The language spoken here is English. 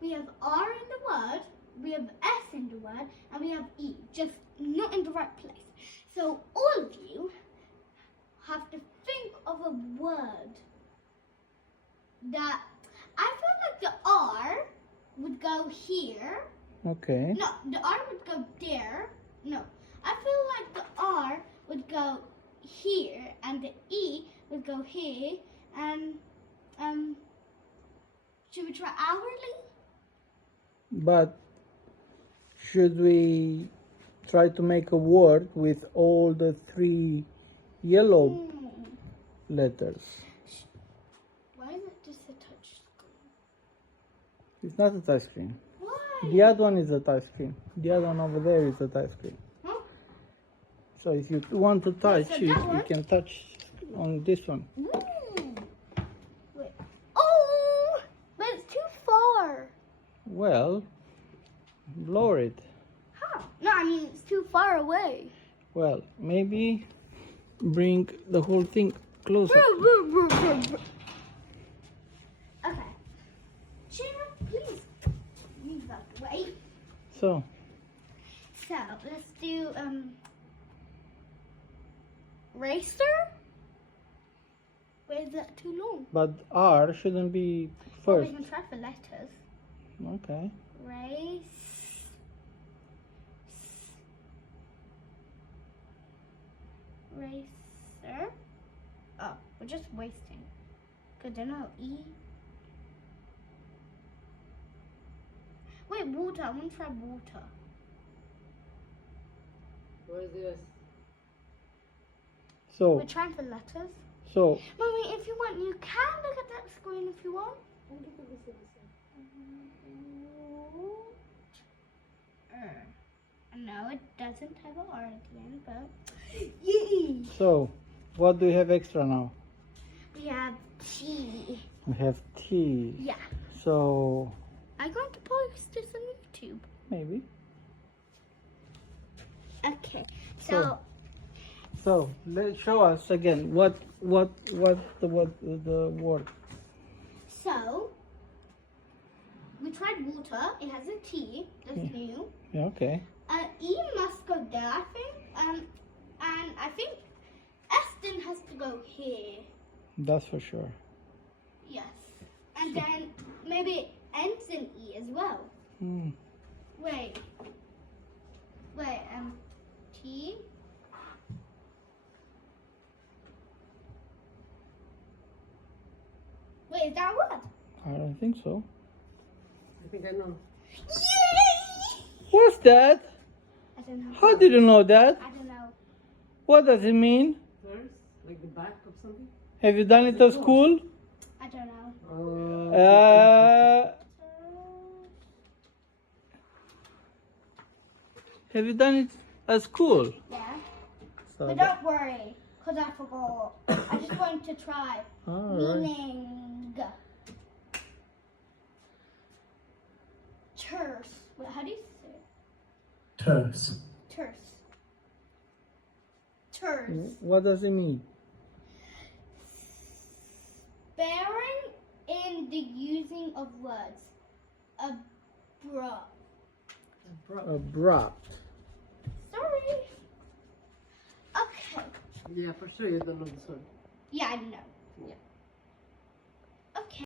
we have R in the word, we have S in the word, and we have E, just not in the right place. So all of you have to think of a word that I feel like the R would go here. Okay. No, the R would go there. No, I feel like the R would go here and the E would go here. And should we try hourly? But should we try to make a word with all the 3 yellow letters? Why is it just a touch screen? It's not a touch screen. Why? The other one is a touch screen. The other one over there is a touch screen. Huh? So if you want to touch so it, that you one? can touch on this one. Wait. Oh, but it's too far. Well, lower it. How? No, I mean it's too far away. Well, maybe bring the whole thing closer. Okay. Sharon, please move out the way. So, Let's do racer. Wait, is that too long? but R shouldn't be Or we first. can try for letters. Okay. Racer. Oh, we're just wasting. Cause there's no E. Wait, water. I want to try water. Where's this? We're So, trying for letters. so Mommy, if you want, you can look at that screen if you want. No, it doesn't have an R at the end, but yay! So, what do you have extra now? We have T. We have T. Yeah. So, I'm going to post this on YouTube. maybe. Okay. So let's show us again what the word. So we tried water. It has a T. That's new. Yeah, okay. E must go there, I think. And I think Eston has to go here. That's for sure. Yes. And then maybe it ends in E as well. Hmm. Wait, T. Wait, is that a word? I don't think so. I think I know. Yay! What's that? I don't know. How did you know that? I don't know. What does it mean? First, like the back of something? Have you done it at school? I don't know. Have you done it at school? Yeah. So But don't worry, because I forgot. I just wanted to try. Alright. Meaning. Terse. Wait, how do you say it? Terse. Terse. Terse. What does it mean? Sparing in the using of words. Abrupt. Abrupt. Sorry. Okay. Yeah, for sure you don't know this one. Yeah, I know. Yeah.